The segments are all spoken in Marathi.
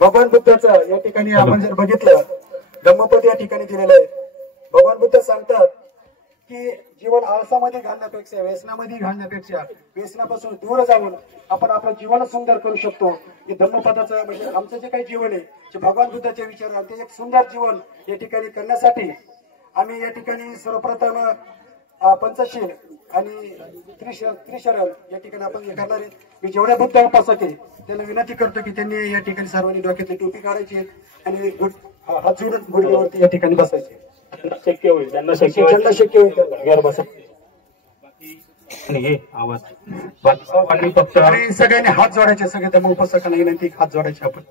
भगवान बुद्धाचं या ठिकाणी आपण जर बघितलं धम्मपद या ठिकाणी दिलेलं आहे. भगवान बुद्ध सांगतात की जीवन आळसामध्ये घालण्यापेक्षा व्यसनामध्ये घालण्यापेक्षा व्यसनापासून दूर जाऊन आपण आपलं जीवन सुंदर करू शकतो. हे धम्मपदाचं म्हणजे आमचं जे काही जीवन आहे जे भगवान बुद्धाचे विचार ते एक सुंदर जीवन या ठिकाणी करण्यासाठी आम्ही या ठिकाणी सर्वप्रथम पंचशील आणि त्रिशरण या ठिकाणी आपण हे करणार आहे. मी जेवढ्या बुद्ध उपासक आहे त्यांना विनंती करतो की त्यांनी या ठिकाणी सर्वांनी डोक्यातली टोपी काढायची आणि हात जोडून गुडघ्यावरती या ठिकाणी बसायचे. शक्य होईल त्यांना शक्य होईल बसा आणि आवाज फक्त आणि सगळ्यांनी हात जोडायचे. सगळे धम्म उपासकांना विनंती हात जोडायचे. आपण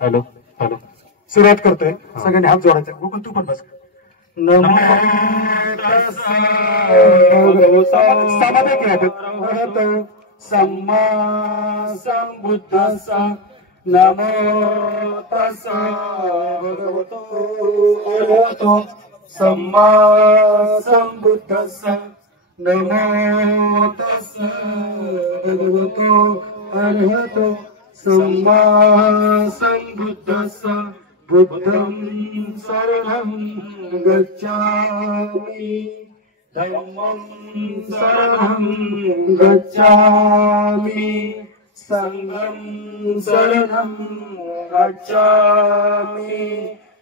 हॅलो हॅलो सुरुवात करतोय. सगळ्यांनी हात जोडायचे. गोकुल तू पण बस. नमो सम्मा संबुद्धस्स नमो तस्सा भगवतो अरहतो सम्मा संबुद्धस्स नमो तस्सा भगवतो अरहतो सम्मा संबुद्धस्स बुद्धं शरणं गच्छामि धम्मं शरणं गच्छामि संघं शरणं गच्छामि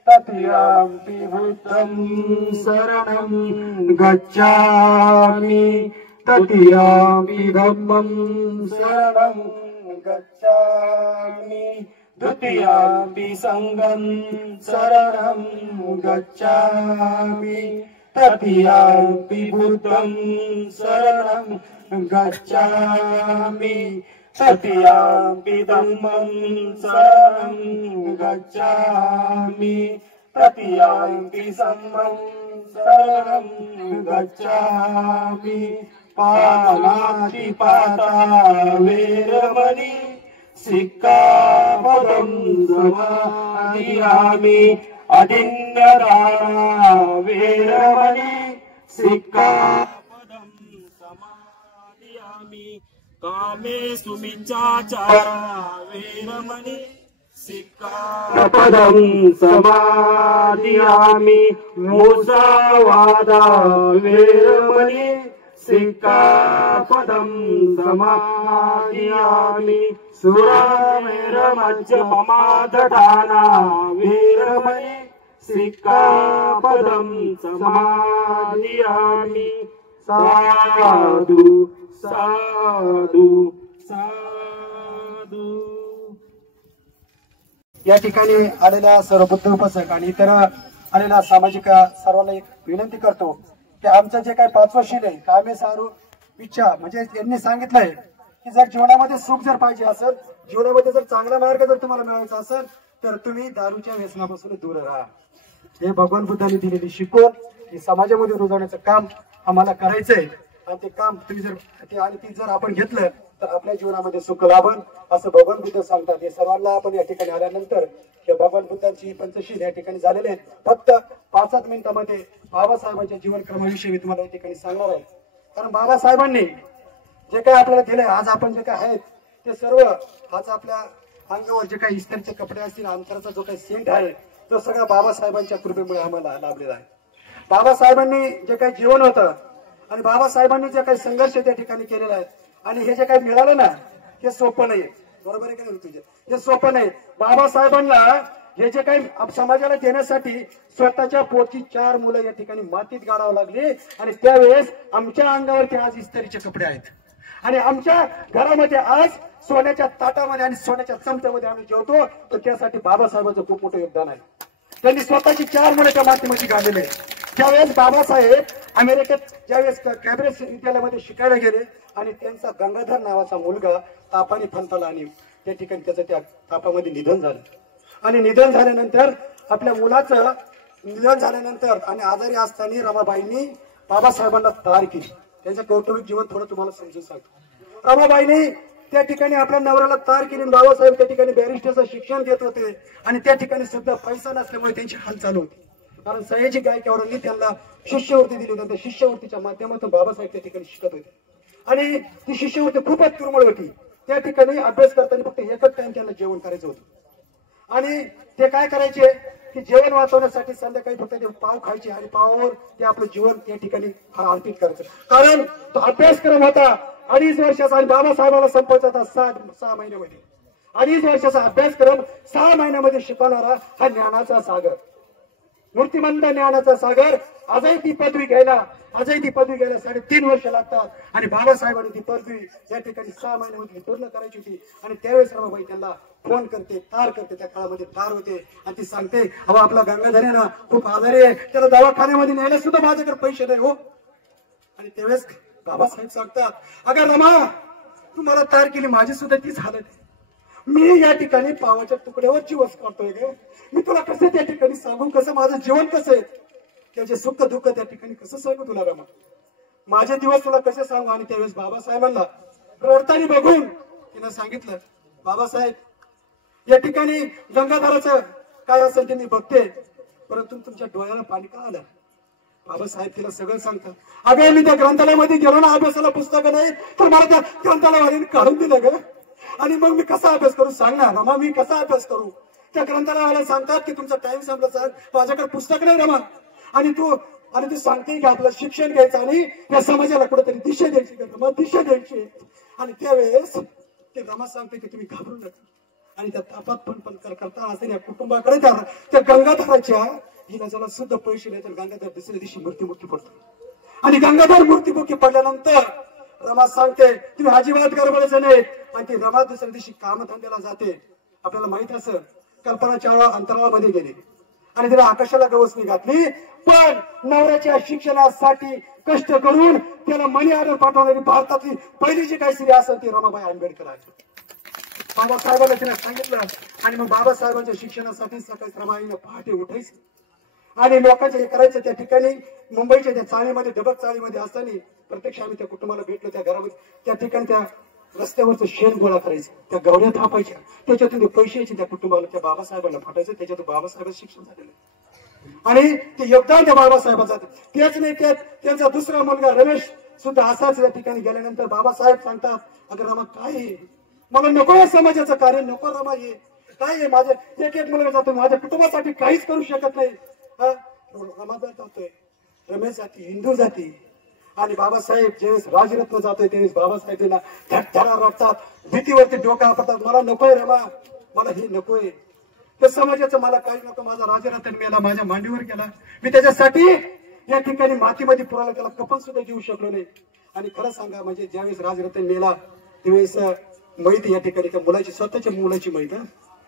तथापि बुद्धं शरणं गच्छामि तथापि धम्मं शरणं गच्छामि द्वितीयापि संघं शरणं गच्छामि तृतीयापि बुद्धं शरणं गच्छामि तृतीयापि धम्मं शरणं गच्छामि तृतीयापि संघं शरणं गच्छामि पाणातिपाता वेरमणि सिक्खापदं समादियामि अदिन्नदाना वेरमणि सिक्खापदं समादियामि कामेषु मिच्छाचारा वेरमणि सिक्खापदं समादियामि मुसावादा वेरमणि सिक्खापदं समादियामि सुरामेरमज्जपमादधाना वीरमणि सिक्खापदं समादियामि साधु साधु साधु. या ठिकाणी आलेल्या सर्व बुद्ध उपासक आणि इतर आलेल्या सामाजिक सर्वांना एक विनंती करतो की आमचं जे काही पाचवं शील आहे कामे सारू इच्छा म्हणजे यांनी सांगितलंय की जर जीवनामध्ये सुख जर पाहिजे असेल जीवनामध्ये जर चांगला मार्ग जर तुम्हाला मिळवायचा असेल तर तुम्ही दारूच्या व्यसनापासून दूर राहा. हे भगवान बुद्धांनी दिलेली शिकवण ही समाजामध्ये रुजवण्याचं काम आम्हाला करायचंय आणि ते काम तुम्ही जर ती जर आपण घेतलं तर आपल्या जीवनामध्ये सुख लाभन असं भगवान बुद्ध सांगतात. हे सर्वांना आपण या ठिकाणी आल्यानंतर हे भगवान बुद्धांची पंचशील या ठिकाणी झालेले आहेत. फक्त 5 मिनिटांमध्ये बाबासाहेबांच्या जीवनक्रमाविषयी मी तुम्हाला या ठिकाणी सांगणार आहे. कारण बाबासाहेबांनी जे काही आपल्याला दिलंय आज आपण जे काही आहेत ते सर्व आज आपल्या अंगावर जे काही इस्त्रीचे कपडे असतील अंतराचा जो काही सेंट आहे तो सगळा बाबासाहेबांच्या कृपेमुळे आम्हाला लाभलेला आहे. बाबासाहेबांनी जे काही जीवन होतं आणि बाबासाहेबांनी जे काही संघर्ष त्या ठिकाणी केलेला आहे आणि हे जे काही मिळालं ना हे सोपं नाही. बरोबर आहे का नाही तुझे? हे सोपं नाही. बाबासाहेबांना हे जे काही समाजाला देण्यासाठी स्वतःच्या पोटची 4 मुलं या ठिकाणी मातीत गाडावं लागली आणि त्यावेळेस आमच्या अंगावरती आज इस्त्रीचे कपडे आहेत आणि आमच्या घरामध्ये आज सोन्याच्या ताटामध्ये आणि सोन्याच्या चमच्यामध्ये आम्ही जेवतो तर त्यासाठी बाबासाहेबांचं खूप मोठं योगदान आहे. त्यांनी स्वतःची 4 मुलं त्या मातीमध्ये गाडलेले. त्यावेळेस बाबासाहेब अमेरिकेत ज्यावेळेस कॅम्ब्रिज विद्यालयामध्ये शिकायला गेले आणि त्यांचा गंगाधर नावाचा मुलगा तापाने फंताला आणि त्या ठिकाणी त्याचं त्या तापामध्ये निधन झालं आणि निधन झाल्यानंतर आपल्या मुलाचं निधन झाल्यानंतर आणि आजारी असताना रमाबाईंनी बाबासाहेबांना तार केली. त्यांचं कौटुंबिक जीवन थोडं तुम्हाला समजून सांगतो. रमाबाईंनी त्या ठिकाणी आपल्या नवऱ्याला तार केली. बाबासाहेब त्या ठिकाणी बॅरिस्टरचं शिक्षण घेत होते आणि त्या ठिकाणी सुद्धा पैसा नसल्यामुळे त्यांची हाल चालू होती. कारण सयाजी गायकवाडांनी त्यांना शिष्यवृत्ती दिली होती. त्या शिष्यवृत्तीच्या माध्यमातून बाबासाहेब त्या ठिकाणी शिकत होते आणि ती शिष्यवृत्ती खूपच दुर्मिळ होती. त्या ठिकाणी अभ्यास करताना फक्त एकच टाइम त्यांना जेवण करायचं होतं आणि ते काय करायचे की जेवण वाचवण्यासाठी संध्याकाळी फक्त ते पाव खायचे आणि पावावर ते आपलं जीवन त्या ठिकाणी अर्पित करायचं. कारण तो अभ्यासक्रम होता 2.5 वर्षाचा आणि बाबासाहेबांना संपवायचा होता 6 महिन्यामध्ये. 2.5 वर्षाचा अभ्यासक्रम 6 महिन्यामध्ये शिकवणारा हा ज्ञानाचा सागर, मूर्तिमंत ज्ञानाचा सागर. आजही ती पदवी घ्यायला 3.5 वर्ष लागतात आणि बाबासाहेबांनी ती पदवी या ठिकाणी 6 महिन्यामध्ये पूर्ण करायची होती. आणि त्यावेळेस रमाबाई त्यांना फोन करते, तार करते. त्या काळामध्ये तार होते आणि ती सांगते अहो आपला गंगाधर ना खूप आजारी आहे, त्याला दवाखान्यामध्ये न्यायला सुद्धा माझ्याकडे पैसे नाही हो. आणि त्यावेळेस बाबासाहेब सांगतात अगं रमा तू मला तार केली, माझी सुद्धा तीच हालत आहे. मी या ठिकाणी पावाच्या तुकड्यावर जीवस करतोय ग. मी तुला कसं त्या ठिकाणी सांगू, कसं माझं जीवन कसं आहे, त्याचे सुख दुःख त्या ठिकाणी कसं सांगू तुला रमा, माझे दिवस तुला कसे सांगू. आणि त्यावेळेस बाबासाहेबांना रडताना बघून तिनं सांगितलं बाबासाहेब या ठिकाणी गंगाधराचं काय असेल ते मी बघते, परंतु तुमच्या डोळ्याला पाणी का आलं. बाबासाहेब तिला सगळं सांगतात. अगं मी त्या ग्रंथालयामध्ये गेलो ना अभ्यासाला, पुस्तकं नाही तर मला त्या ग्रंथालयावाल्याने काढून दिलं ग. आणि मग मी कसा अभ्यास करू सांग ना रमा, मी कसा अभ्यास करू. त्या ग्रंथालयाला सांगतात की तुमचा टाइम संपला सर, माझ्याकडे पुस्तक नाही रमा. आणि तू सांगते की आपलं शिक्षण घ्यायचं आणि या समाजाला कुठेतरी दिशा द्यायची रमा, दिशा द्यायची. आणि त्यावेळेस ते रमा सांगते की तुम्ही घाबरू नका. आणि त्या तापात पण करता असताना या कुटुंबाकडे त्या गंगाधराच्या हिला जरा सुद्धा पैसे नाही तर गंगाधर दुसऱ्या दिवशी मृत्युमुखी पडतो. आणि गंगाधर मृत्युमुखी पडल्यानंतर रमा सांगते तुम्ही अजिबात गडबडायचं नाही. आणि ती रमा दुसऱ्या दिवशी कामधंद्याला जाते. आपल्याला माहित असं कल्पना चावला अंतराळामध्ये गेली आणि तिला आकाशाला गवसणी घातली, पण नवऱ्याच्या शिक्षणासाठी कष्ट करून त्याला मनी ऑर्डर पाठवणारी भारतातली पहिली जी काही स्त्री असेल ती रमाबाई आंबेडकर आहे. बाबासाहेबांना तिला सांगितलं आणि मग बाबासाहेबांच्या शिक्षणासाठी सकाळी रमाबाईनं पहाटे उठायचं आणि लोकांचे हे करायचं. त्या ठिकाणी मुंबईच्या त्या चाळीमध्ये डबक चाळीमध्ये असताना प्रत्यक्ष आम्ही त्या कुटुंबाला भेटलो. त्या घरामध्ये त्या ठिकाणी त्या रस्त्यावरचं शेण गोळा करायचं, त्या गवऱ्या थापायच्या, त्याच्यातून ते पैसे यायचे त्या कुटुंबाला त्या बाबासाहेबांना फाटायचं. त्याच्यातून बाबासाहेबांचं शिक्षण झालेलं आणि ते योगदान त्या बाबासाहेबांचं. तेच नाही त्यात त्यांचा दुसरा मुलगा रमेश सुद्धा असाच या ठिकाणी गेल्यानंतर बाबासाहेब सांगतात अगं रमा काय आहे, मला नको या समाजाचं कार्य, नको रमा हे काय आहे, माझ्या एक मुलगा जातो, माझ्या कुटुंबासाठी काहीच करू शकत नाही. रमा जातोय, रमेश जाती, हिंदू जाती. आणि बाबासाहेब ज्यावेळेस राजरत्न जातोय त्यावेळेस बाबासाहेब धडधडा रडतात, भीतीवरती डोका आपटतात, मला नकोय रमा, मला हे नकोय, त्या समाजाचं मला काही नको, माझा राजरत्न मेला, माझ्या मांडीवर गेला, मी त्याच्यासाठी या ठिकाणी मातीमध्ये पुराला, त्याला कपन सुद्धा देऊ शकलो नाही. आणि खरं सांगा म्हणजे ज्यावेळेस राजरत्न मेला त्यावेळेस मैत या ठिकाणी त्या मुलाची, स्वतःच्या मुलाची मैत,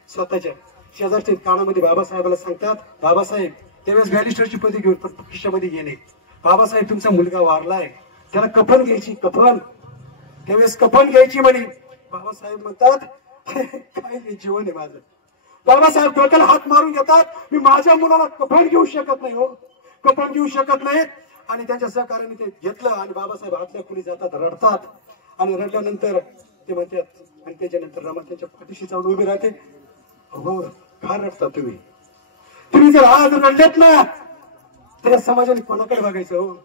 स्वतःच्या शेजारच्या कानामध्ये बाबासाहेबाला सांगतात बाबासाहेब त्यावेळेस बॅरिस्टरची पदवी घेऊन पण खिशामध्ये गेले, बाबासाहेब तुमचा मुलगा वारलाय, त्याला कफन घ्यायची, कफन त्यावेळेस कफन घ्यायची म्हणे. बाबासाहेब म्हणतात काय हे जीवन आहे माझं. बाबासाहेब डोक्याला हात मारून घेतात, मी माझ्या मुलाला कफन घेऊ शकत नाही हो, कफन घेऊ शकत नाहीत. आणि त्यांच्या सहकार्याने ते घेतलं आणि बाबासाहेब आतल्या खोली जातात, रडतात आणि रडल्यानंतर ते म्हणतात आणि त्याच्यानंतर रमा त्यांच्या पाठीशी जाऊन उभी राहते. हो का रडता तुम्ही, तुम्ही जर आज रडलेत ना तर या समाजाने कोणाकडे बघायचं हो.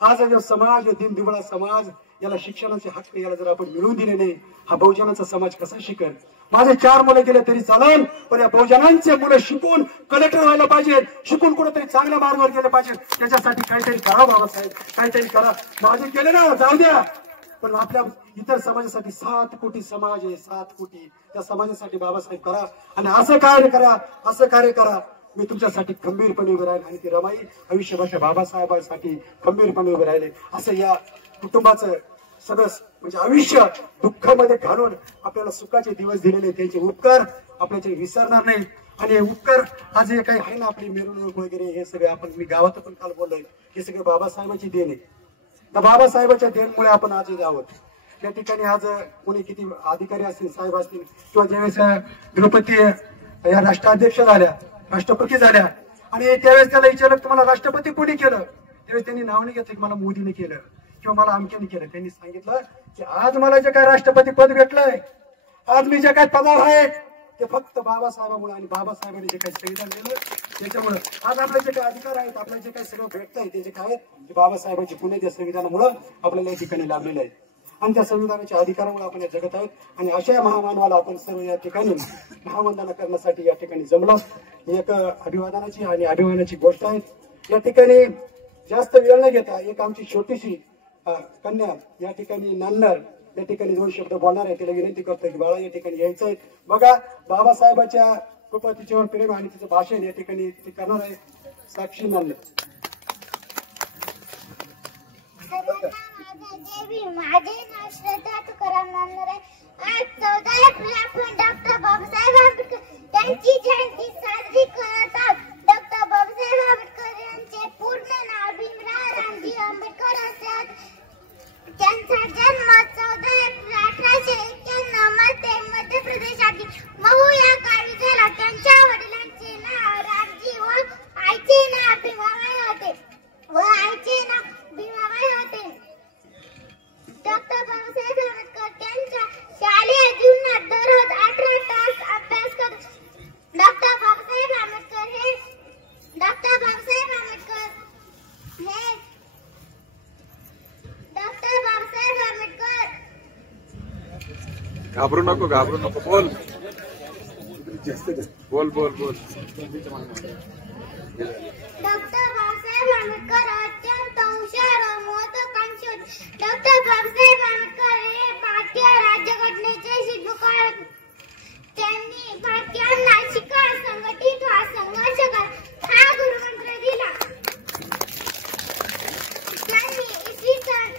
आज जो समाज, दिनदिवळा समाज, याला शिक्षणाचे हक्क याला जर आपण मिळवून दिले नाही, हा बहुजनाचा समाज कसा शिकेल. माझे 4 मुलं गेले तरी चालेल, पण या बहुजनांचे मुलं शिकून कलेक्टर व्हायला पाहिजे, शिकून कुठेतरी चांगल्या मार्गावर गेले पाहिजे. त्याच्यासाठी काहीतरी करा बाबासाहेब, काहीतरी करा. माझे केले ना जाऊ द्या, पण आपल्या इतर समाजासाठी 7 कोटी समाज आहे, 7 कोटी, त्या समाजासाठी बाबासाहेब करा आणि असं कार्य करा, असं कार्य करा. मी तुमच्यासाठी खंबीरपणे उभे राहिले आणि ती रमाई आयुष्यभर बाबासाहेबांसाठी खंबीरपणे उभे राहिले. असं या कुटुंबाचं सगळं म्हणजे आयुष्य दुःखामध्ये घालून आपल्याला सुखाचे दिवस दिलेले, त्यांचे उपकार आपल्याचे विसरणार नाही. आणि हे उपकार आज जे काही आहे ना आपली मिरवणूक वगैरे हे सगळे आपण, मी गावात पण काल बोललोय, हे सगळे बाबासाहेबांची देण आहे. तर बाबासाहेबांच्या देणमुळे आपण आज आहोत. त्या ठिकाणी आज कोणी किती अधिकारी असतील, साहेब असतील, किंवा ज्यावेळेस द्रौपदी या राष्ट्राध्यक्ष झाल्या, राष्ट्रपती झाल्या आणि त्यावेळेस त्याला विचारलं तुम्हाला राष्ट्रपती कोणी केलं, त्यावेळेस त्यांनी नाव नाही घेतलं की मला मोदीने केलं किंवा मला आमक्याने केलं. त्यांनी सांगितलं की आज मला जे काय राष्ट्रपती पद भेटलंय, आज मी जे काय पदावर आहे ते फक्त बाबासाहेबांमुळे आणि बाबासाहेबांनी जे काही संविधान दिलं त्याच्यामुळे आज आपले जे काही अधिकार आहेत, आपल्याला जे काही सगळं भेटतंय ते जे काय ते बाबासाहेबांची पुणे त्या संविधानामुळे आपल्याला या ठिकाणी लाभलेलं आहे. आणि त्या संविधानाच्या अधिकारामुळे आपण या जगत आहोत. आणि अशा या महामानवाला आपण सर्व या ठिकाणी महावंदना करण्यासाठी या ठिकाणी जमलो. एक अभिवादनाची आणि अभिमानाची गोष्ट आहे. या ठिकाणी जास्त वेळ न घेता एक आमची छोटीशी कन्या या ठिकाणी नांदणार या ठिकाणी 2 शब्द बोलणार आहे. तिला विनंती करतो की बाळा या ठिकाणी यायचंय. बघा बाबासाहेबांच्या खूप तिच्यावर प्रेम आणि तिचं भाषण या ठिकाणी ती करणार आहे. साक्षी नांदणार. माझे नाव श्रद्धा तुकाराम नांदणार आहे. आज 14 एप्रिल आपण डॉक्टर बाबासाहेब आंबेडकर यांची जयंती साजरी करत आहोत. डॉक्टर बाबासाहेब आंबेडकर यांचे पूर्ण नाव भीमराव रामजी आंबेडकर असे. त्यांचा जन्म 14 एप्रिल 1891 मध्ये मध्य प्रदेशातील महू या गावी झाला. त्यांच्या वडिलांचे नाव रामजी व आईचे नाव भीमाबाई होते. डॉक्टर बाबासाहेब आंबेडकर त्यांच्या शालेय जीवनात दररोज 18 तास अभ्यास करत. डॉक्टर बाबासाहेब आंबेडकर घाबरू नको बोल डॉक्टर बाबासाहेब आंबेडकर अत्यंत हुशार व महत्वाकांक्षी होते. डॉक्टर बाबासाहेब आंबेडकर हे भारतीय राज्यघटनेचे शिल्पकार होते. त्यांनी भारतीयांना शिका, संघटित व्हा, संघर्ष करा हा गुरुमंत्र दिला. त्यांनी इसवी सन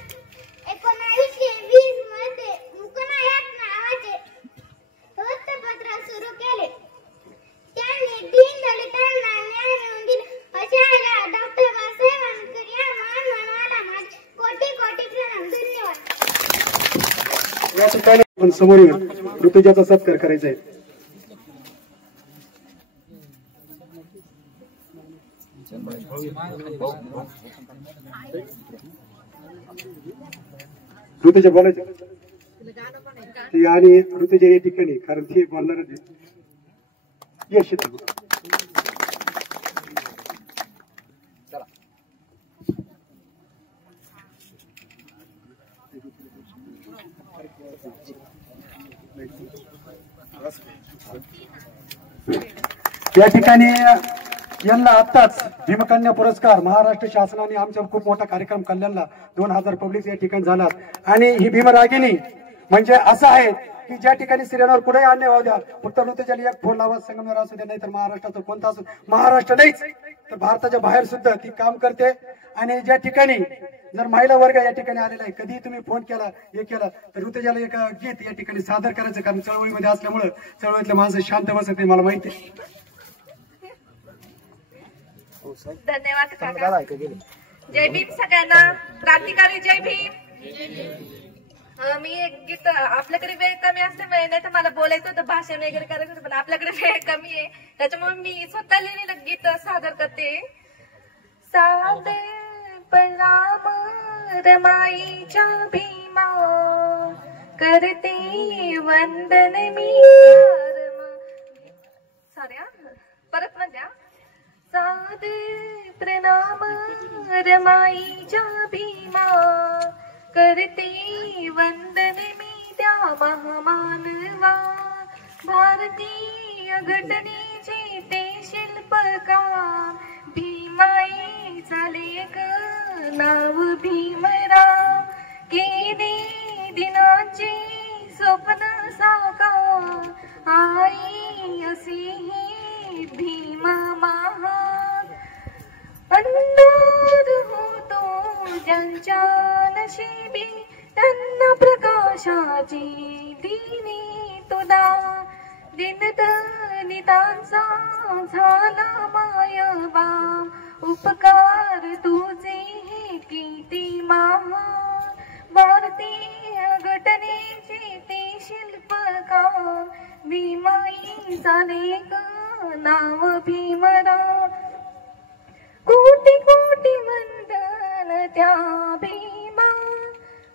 1920 मध्ये मुकनायक नावाचे वृत्तपत्र सुरू केले. त्यांनी दीनदलितांना न्याय मिळवून दिला. अशा डॉक्टर बाबासाहेब आंबेडकर या महान मानवाला माझे कोटी कोटी प्रणाम. धन्यवाद. या ठिकाणी आपण समोर येऊन ऋतुजाचा सत्कार करायचा आहे. ऋतुजा बोलायचं आणि ऋतुजा या ठिकाणी कारण ते बोलणार यश या ठिकाणी यांना आत्ताच भीमकन्या पुरस्कार महाराष्ट्र शासनाने आमच्या खूप मोठा कार्यक्रम कल्याणला 2000 पब्लिक या ठिकाणी झाला. आणि ही भीमरागिनी म्हणजे असं आहे की ज्या ठिकाणी स्त्रियांवर कुठेही अन्याय होऊ द्या फक्त ऋतुजाला एक फोन लावा. संगमनेर असू द्या नाही तर महाराष्ट्राचं कोणता असू, महाराष्ट्र नाहीच तर भारताच्या बाहेर सुद्धा ती काम करते. आणि ज्या ठिकाणी जर महिला वर्ग या ठिकाणी आलेला आहे कधी तुम्ही फोन केला हे केला तर ऋतुजाला एक गीत या ठिकाणी सादर करायचं कारण चळवळीमध्ये असल्यामुळे चळवळीतले माणसं शांत बसत नाही मला माहिती आहे. धन्यवाद काका. जय भीम सगळ्यांना. क्रांतिकारी जय भीम. मी एक गीत आपल्याकडे वेळ कमी असल्यामुळे नाही तर मला बोलायचं होतं भाषण वगैरे करायचं होतं पण आपल्याकडे वेळ कमी आहे त्याच्यामुळे मी स्वतः लिहिलेलं गीत सादर करते. सादे प्रणाम रमाईच्या भीमा करते वंदन मी साऱ्या परत म्हणजे सादे प्रणाम रमाईच्या भीमा करते वंदन मी त्या महामानवा भारतीय घटनेचे ते शिल्पकार भीमाई लेख नाव भीमराव केले दिनाचे स्वप्न साकार आई असे ही भीमा महान अंधार होतो ज्यांच्या नशिबी त्यांना प्रकाशाची दिनी तुला दीनदलितांचा झाला मायबा उपकार तुझे हे किती महान भारतीय घटनेचे ते शिल्पकार भीमाईचा लेख नाव भीमराव कोटी कोटी वंदन त्या भीमा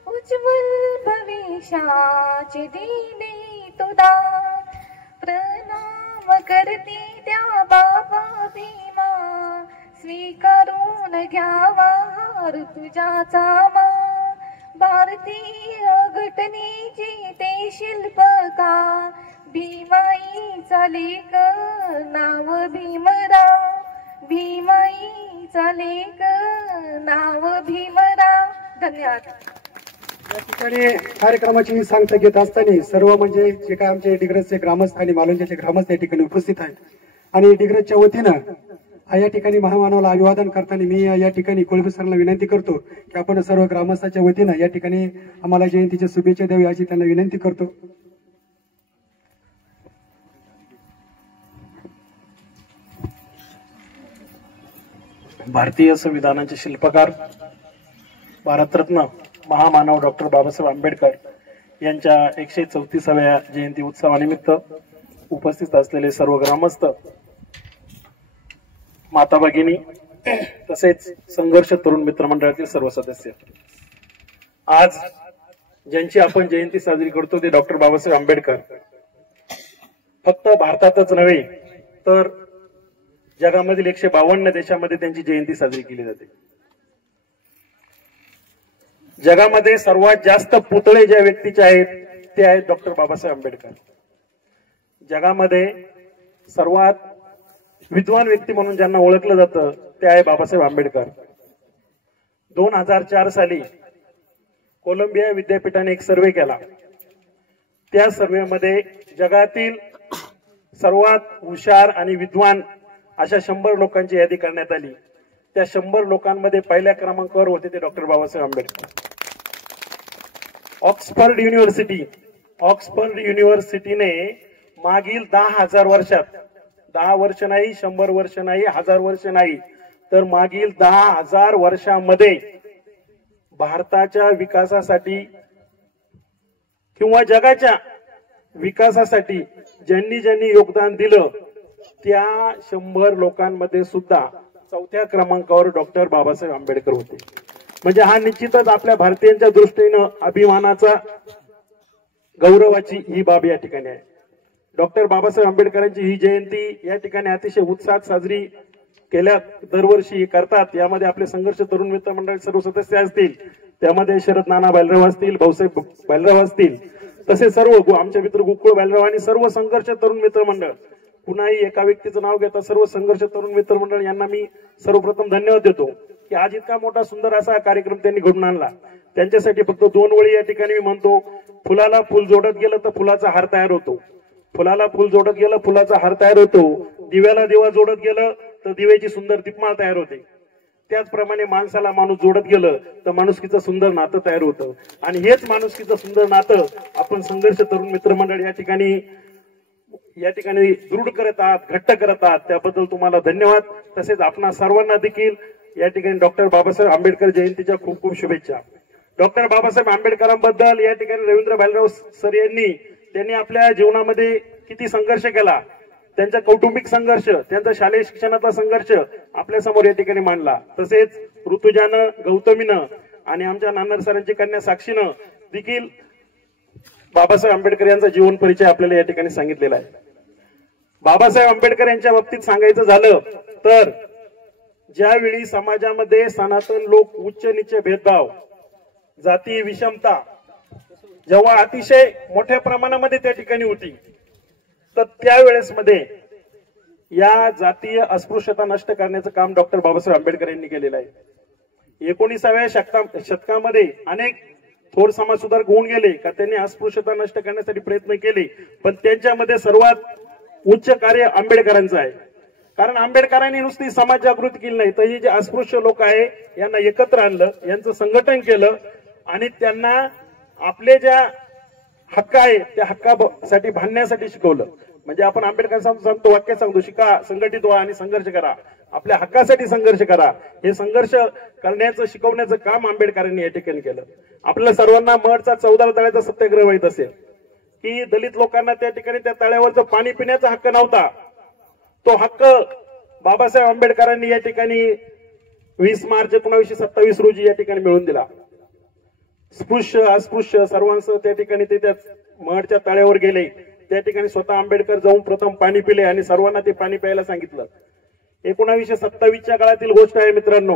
उज्ज्वल भविष्याचे दिले तुला प्रणाम करते त्या बाबा भीमा स्वीकारून घ्यावा ऋतुजाचा मान भारतीय घटनेचे ते शिल्पकार भीमाईचा लेख नाव भीमराव भीमाईचा लेख नाव भीमराव. धन्यवाद. या ठिकाणी कार्यक्रमाची सांगता घेत असताना सर्व म्हणजे जे काय आमचे डिग्रजचे ग्रामस्थ आणि मालुंजाचे ग्रामस्थ या ठिकाणी उपस्थित आहेत आणि डिग्रजच्या वतीनं या ठिकाणी महामानवाला अभिवादन करताना मी या ठिकाणी कोळबे सरांना विनंती करतो की आपण सर्व ग्रामस्थांच्या वतीनं या ठिकाणी आम्हाला जयंतीच्या शुभेच्छा द्यावी अशी त्यांना विनंती करतो. भारतीय संविधानाचे शिल्पकार भारतरत्न महामानव डॉक्टर बाबासाहेब आंबेडकर यांच्या 134व्या जयंती उत्सवानिमित्त उपस्थित असलेले सर्व ग्रामस्थ, माता भगिनी तसेच संघर्ष तरुण मित्र मंडळातील सर्व सदस्य, आज ज्यांची आपण जयंती साजरी करतो ते डॉक्टर बाबासाहेब आंबेडकर फक्त भारतातच नव्हे तर जगामधील 152 देशामध्ये त्यांची जयंती साजरी केली जाते. जगामध्ये सर्वात जास्त पुतळे ज्या व्यक्तीचे आहेत ते आहेत डॉक्टर बाबासाहेब आंबेडकर. जगामध्ये सर्वात विद्वान व्यक्ती म्हणून ज्यांना ओळखलं जातं ते आहे बाबासाहेब आंबेडकर. 2004 साली कोलंबिया विद्यापीठाने एक सर्वे केला. त्या सर्वेमध्ये जगातील सर्वात हुशार आणि विद्वान अशा 100 लोकांची यादी करण्यात आली. त्या 100 लोकांमध्ये पहिल्या क्रमांकावर होते ते डॉक्टर बाबासाहेब आंबेडकर. ऑक्सफर्ड युनिव्हर्सिटीने मागील 10,000 वर्षात, 10 वर्ष नाही, 100 वर्ष नाही, 1000 वर्ष नाही, तर मागील 10,000 वर्षांमध्ये भारताच्या विकासासाठी किंवा जगाच्या विकासासाठी ज्यांनी ज्यांनी योगदान दिलं त्या 100 लोकांमध्ये सुद्धा 4थ्या क्रमांकावर डॉक्टर बाबासाहेब आंबेडकर होते. म्हणजे हा निश्चितच आपल्या भारतीयांच्या दृष्टीनं अभिमानाचा, गौरवाची ही बाब या ठिकाणी आहे. डॉक्टर बाबासाहेब आंबेडकरांची ही जयंती या ठिकाणी अतिशय उत्साहात साजरी केल्या दरवर्षी करतात. यामध्ये आपले संघर्ष तरुण मित्र मंडळ सर्व सदस्य असतील, त्यामध्ये शरद नाना बालराव असतील, भाऊसाहेब बालराव असतील, तसेच सर्व आमचे मित्र गोकुळ बालराव आणि सर्व संघर्ष तरुण मित्र मंडळ. पुन्हाही एका व्यक्तीचं नाव घेता सर्व संघर्ष तरुण मित्र मंडळ यांना मी सर्वप्रथम धन्यवाद देतो की आज इतका मोठा सुंदर असा कार्यक्रम त्यांनी घडून आणला. त्यांच्यासाठी फक्त 2 ओळी या ठिकाणी मी म्हणतो. फुलाला फुल जोडत गेलं तर फुलाचा हार तयार होतो. फुलाला फुल जोडत गेलं फुलाचा हार तयार होतो. दिव्याला दिवा जोडत गेलं तर दिव्याची सुंदर दीपमाळ तयार होते. त्याचप्रमाणे माणसाला माणूस जोडत गेलं तर माणुसकीचं सुंदर नातं तयार होतं. आणि हेच माणुसकीचं सुंदर नातं आपण संघर्ष तरुण मित्र मंडळ या ठिकाणी दृढ करत आहात, घट्ट करत आहात. त्याबद्दल तुम्हाला धन्यवाद. तसेच आपणा सर्वांना देखील या ठिकाणी डॉक्टर बाबासाहेब आंबेडकर जयंतीच्या खूप खूप शुभेच्छा. डॉक्टर बाबासाहेब आंबेडकरांबद्दल या ठिकाणी रवींद्र बालराव सर त्यांनी आपल्या जीवनामध्ये किती संघर्ष केला, त्यांचा कौटुंबिक संघर्ष, त्यांचा शालेय शिक्षणाचा संघर्ष आपल्या समोर या ठिकाणी मांडला. तसेच ऋतुजानं, गौतमीनं आणि आमच्या नानार सरांची कन्या साक्षीनं देखील बाबासाहेब आंबेडकर यांचा जीवन परिचय आपल्याला या ठिकाणी सांगितलेला आहे. बाबासाहेब आंबेडकर यांच्या बाबतीत सांगायचं झालं तर ज्यावेळी समाजामध्ये सनातन लोक, उच्च नीच भेदभाव, जाती विषमता जेव्हा अतिशय मोठ्या प्रमाणामध्ये त्या ठिकाणी होती, तर त्यावेळेस मध्ये या जातीय अस्पृश्यता नष्ट करण्याचं काम डॉक्टर बाबासाहेब आंबेडकर यांनी केलेलं आहे. 19व्या शतकामध्ये अनेक थोर समाज सुधारक होऊन गेले का त्यांनी अस्पृश्यता नष्ट करण्यासाठी प्रयत्न केले, पण त्यांच्यामध्ये सर्वात उच्च कार्य आंबेडकरांचं आहे. कारण आंबेडकरांनी नुसती समाज जागृती केली नाही, तर हे जे अस्पृश्य लोक आहे यांना एकत्र आणलं, यांचं संघटन केलं आणि त्यांना आपले ज्या हक्क आहे त्या हक्कासाठी भांडण्यासाठी शिकवलं. म्हणजे आपण आंबेडकर सांगतो, वाक्य सांगतो, शिका, संघटित व्हा आणि संघर्ष करा, आपल्या हक्कासाठी संघर्ष करा. हे संघर्ष करण्याचं, शिकवण्याचं काम आंबेडकरांनी या ठिकाणी केलं. आपल्याला सर्वांना महडचा 14 तळ्याचा सत्याग्रह माहित असेल की दलित लोकांना त्या ठिकाणी त्या तळ्यावरचं पाणी पिण्याचा हक्क नव्हता. तो हक्क बाबासाहेब आंबेडकरांनी या ठिकाणी 20 मार्च 1927 रोजी या ठिकाणी मिळवून दिला. स्पृश्य अस्पृश्य सर्वांसह त्या ठिकाणी ते त्या महडच्या तळ्यावर गेले. त्या ठिकाणी स्वतः आंबेडकर जाऊन प्रथम पाणी पिले आणि सर्वांना ते पाणी प्यायला सांगितलं. 1927च्या काळातील गोष्ट आहे मित्रांनो.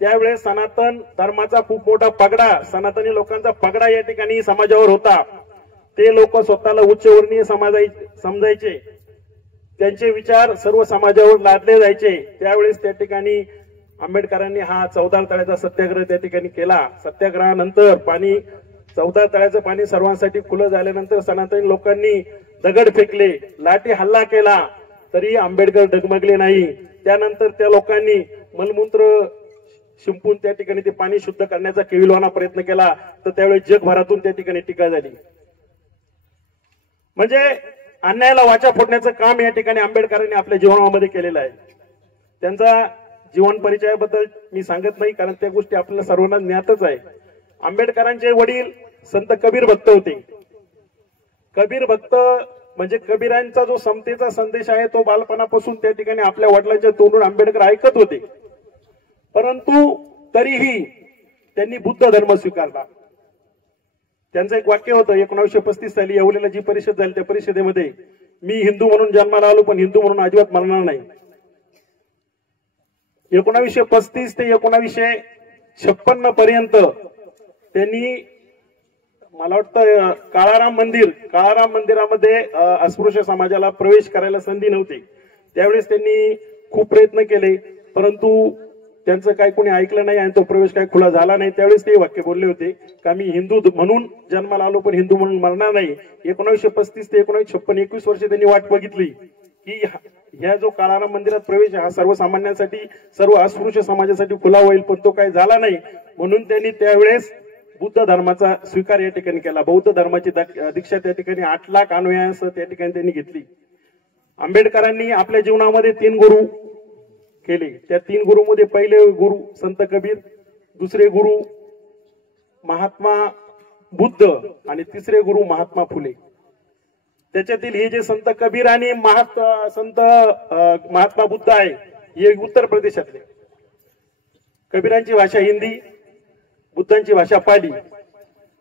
त्यावेळेस सनातन धर्माचा खूप मोठा पगडा, सनातनी लोकांचा पगडा या ठिकाणी समाजावर होता. ते लोक स्वतःला उच्चवर्णीय समजायचे, त्यांचे विचार सर्व समाजावर लादले जायचे. त्यावेळेस त्या ठिकाणी आंबेडकरांनी हा 14 तळ्याचा सत्याग्रह त्या ठिकाणी केला. सत्याग्रहानंतर पाणी 14 तळ्याचं पाणी सर्वांसाठी खुलं झाल्यानंतर सनातनी लोकांनी दगड फेकले, लाठी हल्ला केला, तरी आंबेडकर डगमगले नाही. त्यानंतर त्या लोकांनी मलमूत्र शिंपून त्या ठिकाणी ते पाणी शुद्ध करण्याचा केविलवाना प्रयत्न केला, तर त्यावेळी जगभरातून त्या ठिकाणी टीका झाली. म्हणजे अन्यायाला वाचा फोडण्याचं काम या ठिकाणी आंबेडकरांनी आपल्या जीवनामध्ये केलेलं आहे. त्यांचा जीवन परिचयाबद्दल मी सांगत नाही, कारण त्या गोष्टी आपल्याला सर्वांना ज्ञातच आहे. आंबेडकरांचे वडील संत कबीर भक्त होते. कबीर भक्त म्हणजे कबीरांचा जो समतेचा संदेश आहे तो बालपणापासून त्या ठिकाणी आपल्या वडिलांच्या तोंडून आंबेडकर ऐकत होते. परंतु तरीही त्यांनी बुद्ध धर्म स्वीकारला. त्यांचं एक वाक्य होतं 1935 साली येवलेला जी परिषद झाली त्या परिषदेमध्ये, मी हिंदू म्हणून जन्माला आलो पण हिंदू म्हणून अजिबात मरणार नाही. 1935 ते 1956 पर्यंत त्यांनी, मला वाटतं काळाराम मंदिरामध्ये अस्पृश्य समाजाला प्रवेश करायला संधी नव्हती. त्यावेळेस त्यांनी खूप प्रयत्न केले, परंतु त्यांचं काही कोणी ऐकलं नाही आणि तो प्रवेश काही खुला झाला नाही. त्यावेळेस ते वाक्य बोलले होते का मी हिंदू म्हणून जन्माला आलो पण हिंदू म्हणून मरणार नाही. 1935 ते 1956 21 वर्ष त्यांनी वाट बघितली की ह्या जो काळाराम मंदिरात प्रवेश हा सर्वसामान्यांसाठी, सर्व अस्पृश्य समाजासाठी खुला होईल, पण तो काही झाला नाही. म्हणून त्यांनी त्यावेळेस बुद्ध धर्माचा स्वीकार या ठिकाणी केला. बौद्ध धर्माची दीक्षा त्या ठिकाणी 8 लाख अन्वयांसह त्या ठिकाणी त्यांनी घेतली. आंबेडकरांनी आपल्या जीवनामध्ये 3 गुरु केले. त्या 3 गुरुमध्ये पहिले गुरु संत कबीर, दुसरे गुरु महात्मा बुद्ध आणि तिसरे गुरु महात्मा फुले. त्याच्यातील हे जे संत कबीर आणि संत महात्मा बुद्ध आहे हे उत्तर प्रदेशातले. कबीरांची भाषा हिंदी, बुद्धांची भाषा पाली,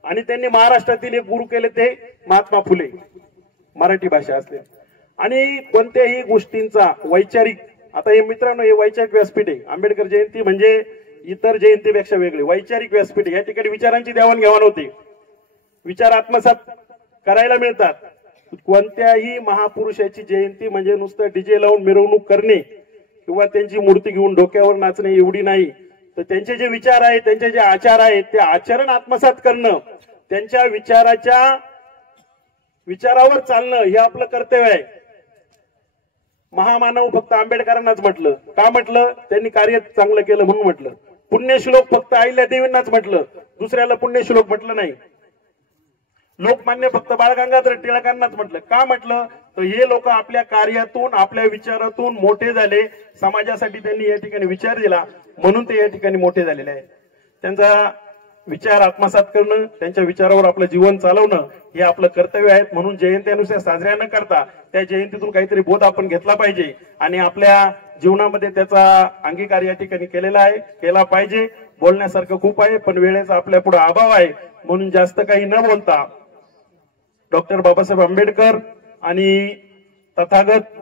आणि त्यांनी महाराष्ट्रातील एक गुरु केले ते महात्मा फुले, मराठी भाषा असले. आणि कोणत्याही गोष्टींचा वैचारिक, आता हे मित्रांनो हे वैचारिक व्यासपीठ आहे. आंबेडकर जयंती म्हणजे इतर जयंतीपेक्षा वेगळे वैचारिक व्यासपीठ. या ठिकाणी विचारांची देवाणघेवाण होते, विचार आत्मसात करायला मिळतात. कोणत्याही महापुरुषाची जयंती म्हणजे नुसतं डीजे लावून मिरवणूक करणे किंवा त्यांची मूर्ती घेऊन डोक्यावर नाचणे एवढी नाही, तर त्यांचे जे विचार आहेत, त्यांचे जे आचार आहेत ते आचरण आत्मसात करणं, त्यांच्या विचारावर चालणं हे आपलं कर्तव्य आहे. महामानव फक्त आंबेडकरांनाच म्हटलं. का म्हटलं? त्यांनी कार्य चांगलं केलं म्हणून म्हटलं. पुण्यश्लोक फक्त अहिल्यादेवींनाच म्हटलं, दुसऱ्याला पुण्यश्लोक म्हटलं नाही. लोकमान्य फक्त बाळ गंगाधर टिळकांनाच म्हटलं. का म्हटलं? तर हे लोक आपल्या कार्यातून, आपल्या विचारातून मोठे झाले. समाजासाठी त्यांनी या ठिकाणी विचार दिला म्हणून ते या ठिकाणी मोठे झालेले आहेत. त्यांचा विचार आत्मसात करणं, त्यांच्या विचारावर आपलं जीवन चालवणं हे आपलं कर्तव्य आहे. म्हणून जयंत्यानुसार साजऱ्या न करता त्या जयंतीतून काहीतरी बोध आपण घेतला पाहिजे आणि आपल्या जीवनामध्ये त्याचा अंगीकार या ठिकाणी केलेला आहे, केला पाहिजे. बोलण्यासारखं खूप आहे पण वेळेचा आपल्या पुढे अभाव आहे, म्हणून जास्त काही न बोलता डॉक्टर बाबासाहेब आंबेडकर आणि तथागत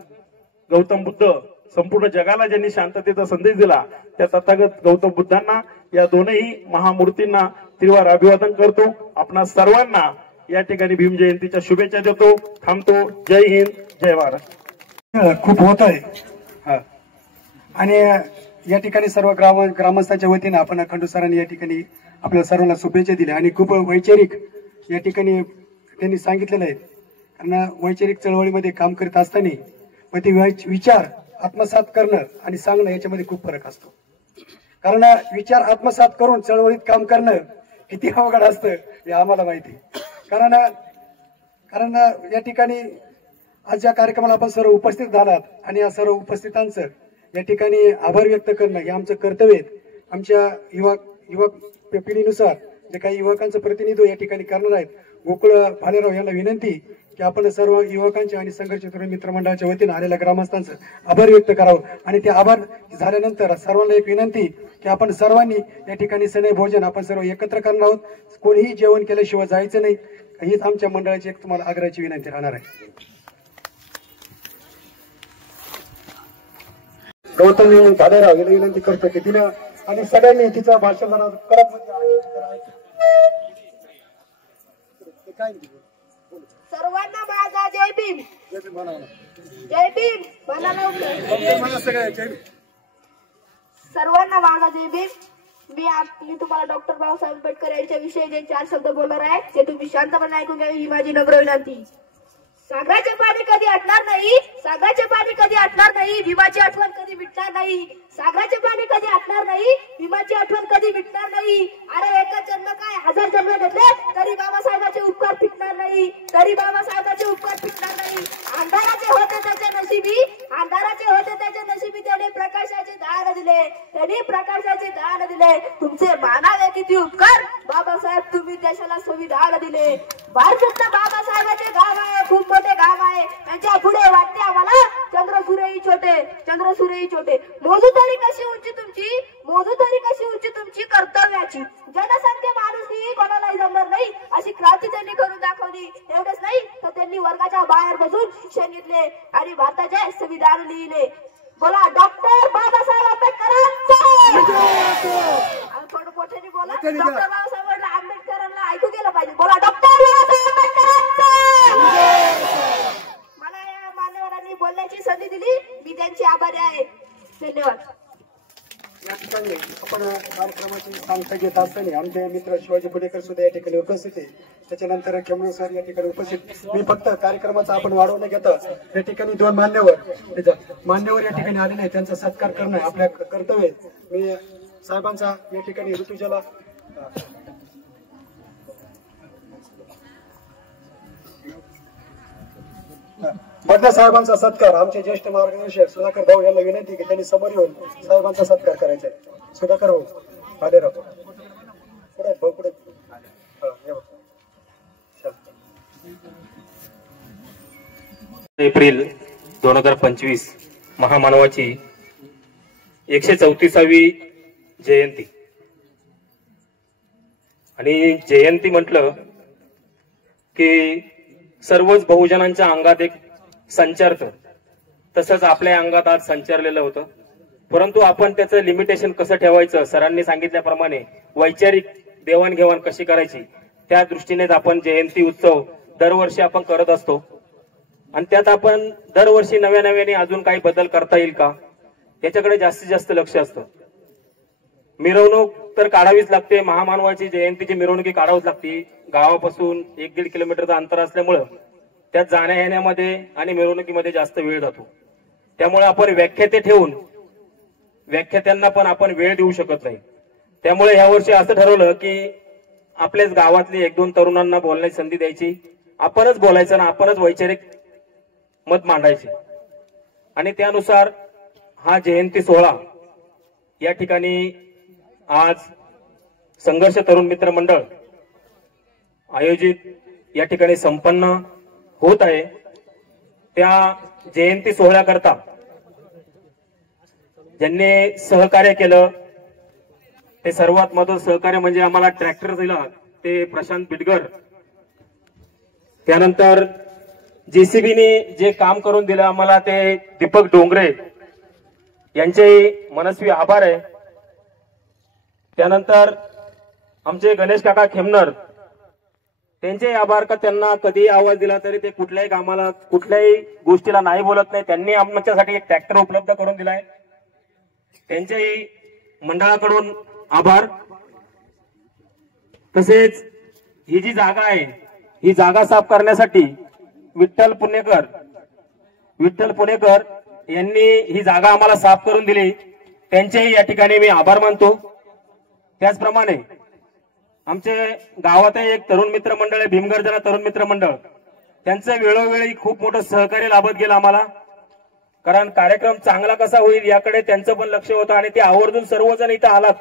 गौतम बुद्ध, संपूर्ण जगाला ज्यांनी शांततेचा संदेश दिला त्या तथागत गौतम बुद्धांना, या दोनही महामूर्तींना त्रिवार अभिवादन करतो. आपणा सर्वांना या ठिकाणी भीम जयंतीच्या शुभेच्छा देतो. थांबतो. जय हिंद, जय महाराष्ट्र. खूप होत आहे आणि या ठिकाणी सर्व ग्रामस्थांच्या वतीनं आपण खंडू सरांनी या ठिकाणी आपल्या सर्वांना शुभेच्छा दिल्या आणि खूप वैचारिक या ठिकाणी त्यांनी सांगितलेलं आहे. कारण वैचारिक चळवळीमध्ये काम करत असताना पण ते विचार आत्मसात करणं आणि सांगणं याच्यामध्ये खूप फरक असतो. कारण विचार आत्मसात करून चळवळीत काम करणं किती अवघड असतं हे आम्हाला माहिती. कारण या ठिकाणी आज या कार्यक्रमाला आपण सर्व उपस्थित झालात आणि या सर्व उपस्थितांचं या ठिकाणी आभार व्यक्त करणं हे आमचं कर्तव्य आहे. आमच्या युवक पिढीनुसार जे काही युवकांचं प्रतिनिधित्व या ठिकाणी करणार आहेत, गोकुळ भालेराव यांना विनंती की आपण सर्व युवकांच्या आणि संघर्ष तरुण मित्रमंडळाच्या वतीनं आलेल्या ग्रामस्थांचं आभार व्यक्त करावं. आणि ते आभार झाल्यानंतर सर्वांना एक विनंती की आपण सर्वांनी या ठिकाणी सने भोजन आपण सर्व एकत्र करणार आहोत. कोणीही जेवण केल्याशिवाय जायचं नाही, हीच आमच्या मंडळाची एक तुम्हाला आग्रहाची विनंती राहणार आहे. गौतम भालेराव यांना विनंती करतो की तिनं आणि सगळ्यांनी तिचं भाषण जरा कडक काय सर्वांना माझा जय भीम. जय भीम म्हणाला. सर्वांना माझा जय भीम. मी तुम्हाला डॉक्टर बाबासाहेब आंबेडकर यांच्या विषयी जे 4 शब्द बोलणार आहे ते तुम्ही शांतपणे ऐकून घ्यावे ही माझी नम्र विनंती. सागराचे पाणी कधी आटणार नाही, सागराचे पाणी कधी आटणार नाही, भीमाची आठवण कधी मिटणार नाही. सागराचे पाणी कधी आटणार नाही, भीमाची आठवण कधी मिटणार नाही. अरे एकच जन्म काय 1000 जन्म घेतले तरी बाबासाहेबांचे उपकार फिटणार नाही, तरी बाबासाहेबांचे उपकार फिटणार नाही. अंधाराचे होते त्याच्या नशिबी, अंधाराचे होते त्याच्या नशिबी त्याने प्रकाशाचे दान दिले, त्यांनी प्रकाशाचे दान दिले. तुमचे मानावे किती उपकार बाबासाहेब, तुम्ही देशाला संविधान दिले. भारतरत्न बाबासाहेबांचे गाव आहे, खूप मोठे गाव आहे. त्यांच्या पुढे वाटते आम्हाला चंद्र सूर्यही छोटे, चंद्र सूर्यही छोटे. मोजू तरी कशी उंची तुमची, मोजू तरी कशी उंची तुमची कर्तव्याची. जनसंख्या माणूस ही कोणालाही जमणार नाही अशी क्रांती त्यांनी करून दाखवली. एवढंच नाही तर त्यांनी वर्गाच्या बाहेर बसून शिक्षण घेतले आणि भारताचे संविधान लिहिले. बोला डॉक्टर बाबासाहेब आंबेडकरांचा. थोडं मोठ्याने बोला. डॉक्टर बाबासाहेब आंबेडकरांना ऐकू गेलं पाहिजे. बोला डॉक्टर बाबासाहेब आंबेडकरांचा. मला या मान्यवरांनी बोलण्याची संधी दिली, मी त्यांची आभारी आहे. धन्यवाद. या ठिकाणी आपण कार्यक्रमाची सांगता घेत असताना आमचे मित्र शिवाजी पुणेकर सुद्धा या ठिकाणी उपस्थित आहे. त्याच्यानंतर खेमणे सर या ठिकाणी उपस्थित. मी फक्त कार्यक्रमाचा आपण वाढवणं घेतं. या ठिकाणी 2 मान्यवर या ठिकाणी आले नाही, त्यांचा सत्कार करणं आपल्या कर्तव्य. मी साहेबांचा या ठिकाणी ऋतुजाला बदल्या साहेबांचा सत्कार आमचे ज्येष्ठ मार्गदर्शक सुधाकर भाऊ यांना विनंती की त्यांनी समोर येऊन साहेबांचा सत्कार करायचा आहे. सुधाकर भाऊ आले राहतो पुढे भाऊ पुढे. एप्रिल 2025 महामानवाची 134वी जयंती. आणि जयंती म्हटलं की सर्वच बहुजनांच्या अंगात एक संचारतं. तसंच आपल्या अंगात आज संचारलेलं होतं. परंतु आपण त्याचं लिमिटेशन कसं ठेवायचं, सरांनी सांगितल्याप्रमाणे वैचारिक देवाणघेवाण कशी करायची, त्या दृष्टीनेच आपण जयंती उत्सव दरवर्षी आपण करत असतो. आणि त्यात आपण दरवर्षी नव्याने अजून काही बदल करता येईल का याच्याकडे जास्तीत जास्त लक्ष असतं. मिरवणूक तर काढावीच लागते. महामानवाची जयंतीची मिरवणुकी काढावीच लागते. गावापासून 1-1.5 किलोमीटरचं अंतर असल्यामुळं त्यात जाण्या येण्यामध्ये आणि मिरवणुकीमध्ये जास्त वेळ जातो. त्यामुळे आपण व्याख्याते ठेवून व्याख्यात्यांना पण आपण वेळ देऊ शकत नाही. त्यामुळे यावर्षी असं ठरवलं की आपल्याच गावातली 1-2 तरुणांना बोलण्याची संधी द्यायची, आपणच बोलायचं ना आपणच वैचारिक मत मांडायचे. आणि त्यानुसार हा जयंती सोहळा या ठिकाणी आज संघर्ष तरुण मित्र मंडळ आयोजित या ठिकाणी संपन्न होत आहे. त्या जयंती सोहळ्याकरता ज्यांनी सहकार्य केलं ते सर्वात महत्त्वाचं सहकार्य म्हणजे आम्हाला ट्रॅक्टर दिला ते प्रशांत बिडगर. त्यानंतर जेसीबीने जे काम करून दिलं आम्हाला ते दीपक डोंगरे यांचे मनस्वी आभार आहे. त्यानंतर आमचे गणेश काका खेमनर त्यांचे आभार का त्यांना कधी आवाज दिला तरी ते कुठल्याही कामाला कुठल्याही गोष्टीला नाही बोलत नाही. त्यांनी आमच्यासाठी एक ट्रॅक्टर उपलब्ध करून दिलाय. त्यांच्याही मंडळाकडून आभार. तसेच ही जी जागा आहे ही जागा साफ करण्यासाठी विठ्ठल पुणेकर यांनी ही जागा आम्हाला साफ करून दिली. त्यांचेही या ठिकाणी मी आभार मानतो. त्याचप्रमाणे आमचे गावात एक तरुण मित्र मंडळ आहे, भीमगर्जना तरुण मित्र मंडळ. त्यांचं वेळोवेळी खूप मोठं सहकार्य लाभत गेलं आम्हाला. कारण कार्यक्रम चांगला कसा होईल याकडे त्यांचं पण लक्ष होतं आणि ते आवर्जून सर्वजण इथं आलात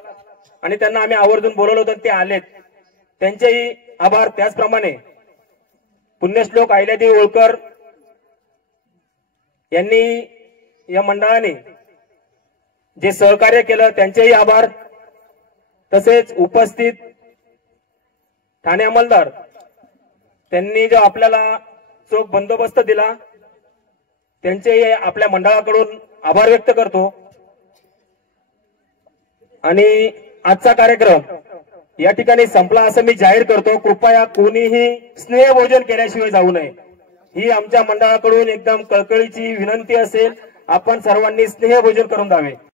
आणि त्यांना आम्ही आवर्जून बोलवलं होतं ते आलेत. त्यांचेही आभार. त्याचप्रमाणे पुण्यश्लोक अहिल्यादेवी होळकर यांनी या मंडळाने जे सहकार्य केलं त्यांचेही आभार. तसेच उपस्थित ठाणे अंमलदार त्यांनी जो आपल्याला चोख बंदोबस्त दिला त्यांचेही आपल्या मंडळाकडून आभार व्यक्त करतो. आणि आजचा कार्यक्रम या ठिकाणी संपला असं मी जाहीर करतो. कृपया कोणीही स्नेहभोजन केल्याशिवाय जाऊ नये ही आमच्या मंडळाकडून एकदम कळकळीची विनंती असेल. आपण सर्वांनी स्नेहभोजन करून द्यावे.